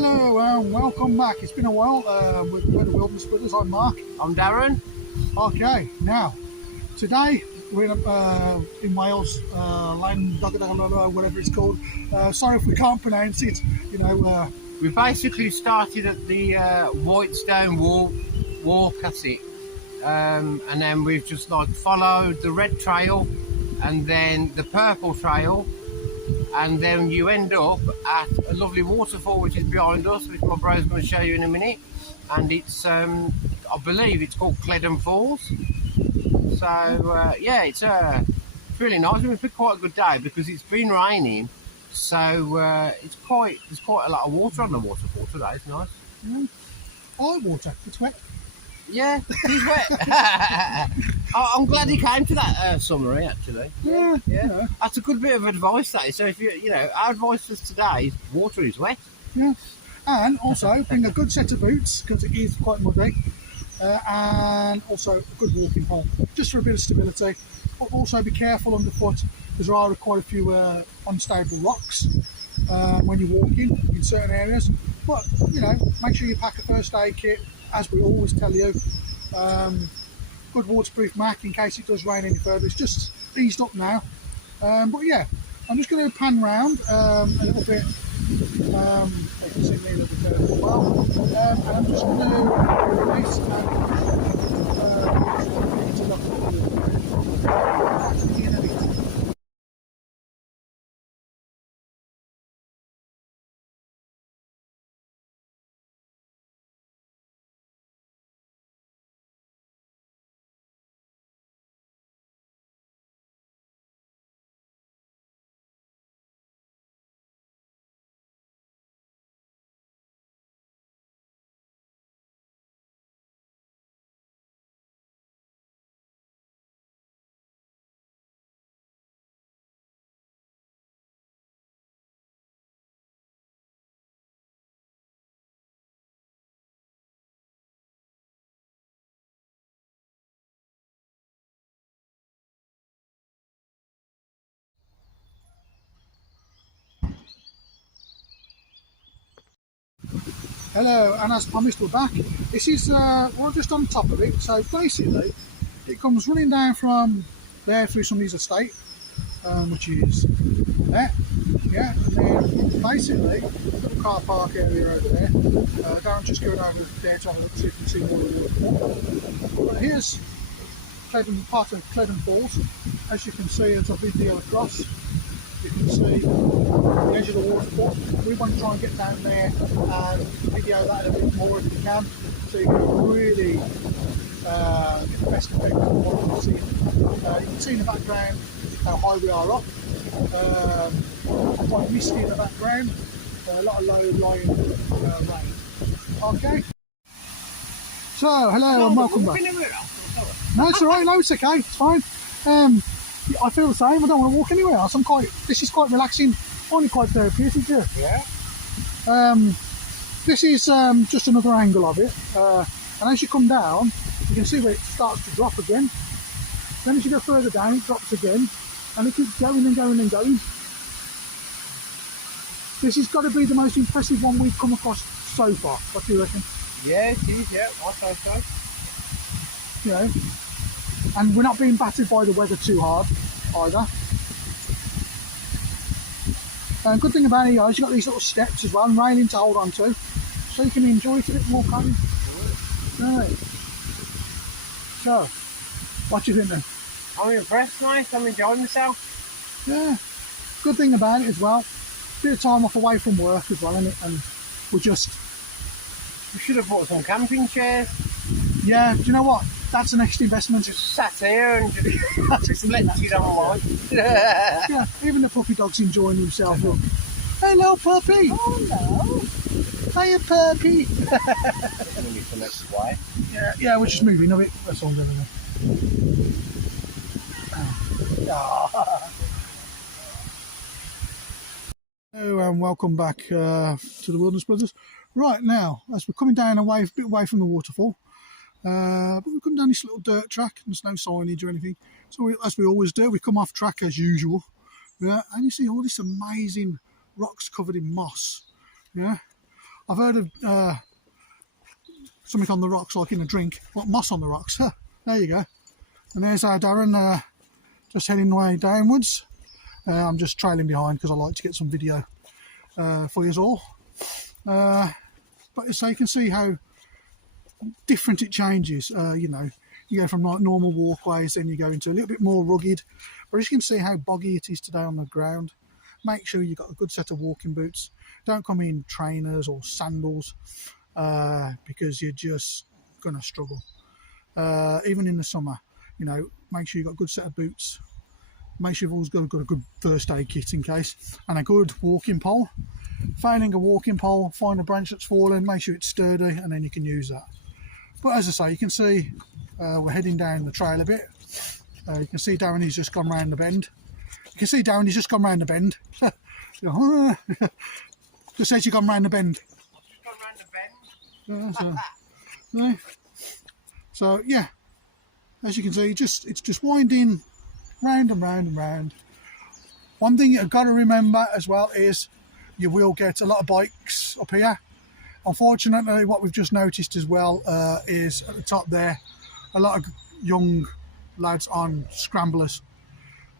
Hello and welcome back. It's been a while with the Wilderness Brothers. I'm Mark. I'm Darren. Okay, now today we're in Wales, Land whatever it's called. Sorry if we can't pronounce it. We basically started at the Whitestone Walk, that's it. And then we've just followed the red trail and then the purple trail, and then you end up at a lovely waterfall which is behind us, which my bro's going to show you in a minute. And it's I believe it's called Cledden Falls. So yeah, it's really nice. It's been quite a good day because it's been raining, so there's quite a lot of water on the waterfall today. It's nice. I like water. It's wet. Yeah, it's wet. I'm glad he came to that summary actually. Yeah. That's a good bit of advice, that is. So if our advice for today is water is wet. Yeah. And also bring a good set of boots because it is quite muddy, and also a good walking pole just for a bit of stability. But also be careful underfoot because there are quite a few unstable rocks when you're walking in certain areas. But make sure you pack a first aid kit, as we always tell you. Good waterproof mac in case it does rain any further. It's just eased up now, but yeah, I'm just going to pan round a little bit. You can see me a little bit there as well, and I'm just going to release and hello, and as promised, we're back. This is we're just on top of it. So basically, it comes running down from there through somebody's estate, which is there. Yeah, and then basically a little car park area over there. Darren just go down there to have a look, so you can see more of the waterfall. But here's part of Cledden Falls. As you can see, as I video across, you can see the edge of the waterfall. We want to try and get down there and video that a bit more if we can, so you can really get the best effect of what you're seeing. You can see in the background how high we are up. Quite misty in the background. A lot of low-lying rain. Okay. So, hello and welcome back. No, it's alright. No, it's okay. It's fine. I feel the same. I don't want to walk anywhere else. This is quite relaxing. I find it quite therapeutic here. Yeah. This is just another angle of it. And as you come down, you can see where it starts to drop again. Then as you go further down, it drops again. And it keeps going and going and going. This has got to be the most impressive one we've come across so far. What do you reckon? Yeah, it is. Yeah, I thought so. And we're not being battered by the weather too hard either. And good thing about it, guys, you've got these little steps as well and railing to hold on to, so you can enjoy it a bit more, can't you? Right. So, what do you think then? I'm impressed, mate. I'm enjoying myself. Yeah. Good thing about it as well, bit of time off away from work as well, isn't it? And we should have bought some camping chairs. Yeah, do you know what? That's an extra investment. Just sat here and just let it on. Yeah, even the puppy dog's enjoying himself. Look. Hello, puppy. Oh, no. Hiya, puppy. Yeah, we're just moving a bit. That's all I'm doing. Hello and welcome back to the Wilderness Brothers. Right now, as we're coming down a bit away from the waterfall, but we've come down this little dirt track. There's no signage or anything, so as we always do, we come off track as usual. Yeah, and you see all this amazing rocks covered in moss. Yeah, I've heard of something on the rocks, like in a drink. What, moss on the rocks? Huh, there you go. And there's our Darren just heading the way downwards. I'm just trailing behind because I like to get some video for you all. But so you can see how different it changes. You know, you go from like normal walkways, then you go into a little bit more rugged. But as you can see how boggy it is today on the ground, make sure you've got a good set of walking boots. Don't come in trainers or sandals because you're just going to struggle. Even in the summer, you know, make sure you've got a good set of boots. Make sure you've always got a good first aid kit in case, and a good walking pole. Failing a walking pole, find a branch that's fallen, make sure it's sturdy, and then you can use that. But as I say, you can see we're heading down the trail a bit. You can see Darren, he's just gone round the bend. You can see Darren, he's just gone round the bend. Just says you've gone round the bend. I've just gone round the bend. So yeah, as you can see, it's just winding round and round and round. One thing you've got to remember as well is you will get a lot of bikes up here. Unfortunately, what we've just noticed as well is at the top there, a lot of young lads on scramblers.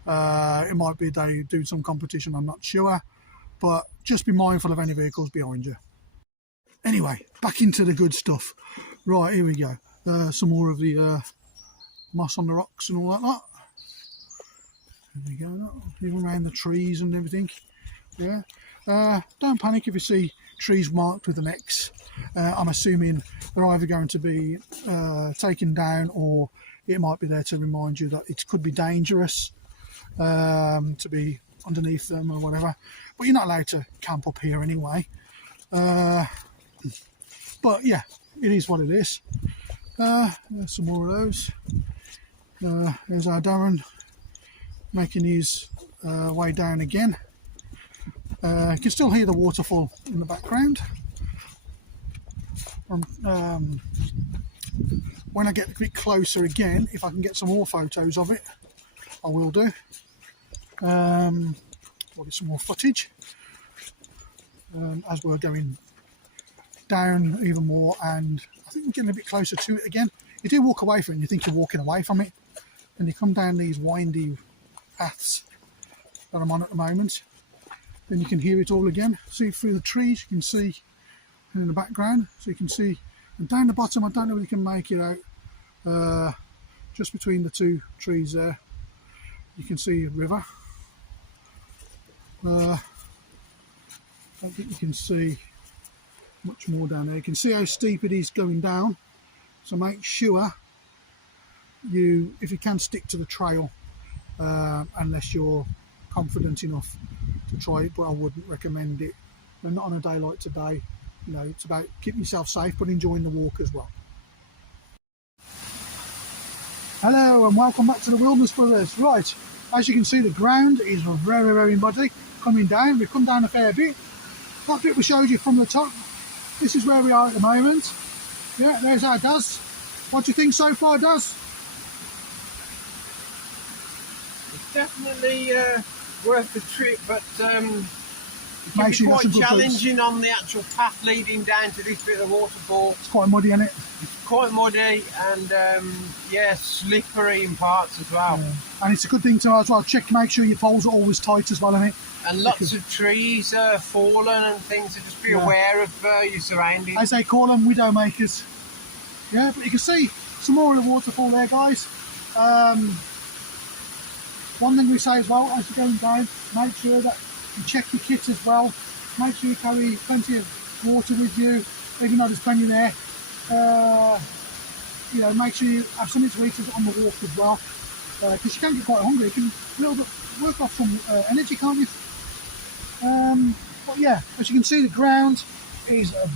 It might be they do some competition, I'm not sure, but just be mindful of any vehicles behind you. Anyway, back into the good stuff. Right, here we go. Some more of the moss on the rocks and all that lot. There we go, even around the trees and everything. Yeah. Don't panic if you see trees marked with an X. I'm assuming they're either going to be taken down, or it might be there to remind you that it could be dangerous to be underneath them or whatever. But you're not allowed to camp up here anyway. But yeah, it is what it is. There's some more of those. There's our Darren making his way down again. You can still hear the waterfall in the background. When I get a bit closer again, if I can get some more photos of it, I will do. We'll get some more footage as we're going down even more, and I think we're getting a bit closer to it again. You do walk away from it and you think you're walking away from it, and you come down these windy paths that I'm on at the moment, then you can hear it all again. See through the trees, you can see in the background, so you can see, and down the bottom, I don't know if you can make it out, just between the two trees there, you can see a river. I don't think you can see much more down there. You can see how steep it is going down, so make sure you, if you can, stick to the trail unless you're confident enough to try it, but I wouldn't recommend it. And not on a day like today. You know, it's about keeping yourself safe but enjoying the walk as well. Hello and welcome back to the Wilderness Brothers. Right, as you can see, the ground is very, very muddy coming down. We've come down a fair bit. That bit we showed you from the top, this is where we are at the moment. Yeah, there's our Daz. What do you think so far, Daz? It's definitely worth the trip, but it Make can sure be you got some quite good challenging on the actual path leading down to this bit of waterfall. It's quite muddy, isn't it? Quite muddy and yeah, slippery in parts as well. Yeah. And it's a good thing to as well check, make sure your poles are always tight as well, isn't it? And lots of trees are fallen and things, so just be aware of your surroundings. As they call them, widow makers. Yeah, but you can see some more of the waterfall there, guys. One thing we say as well, as you're going down, make sure that you check your kit as well. Make sure you carry plenty of water with you, even though there's plenty there. You know, make sure you have something to eat on the walk as well, because you can get quite hungry. You can a little bit work off some energy, can't you? But yeah, as you can see, the ground is a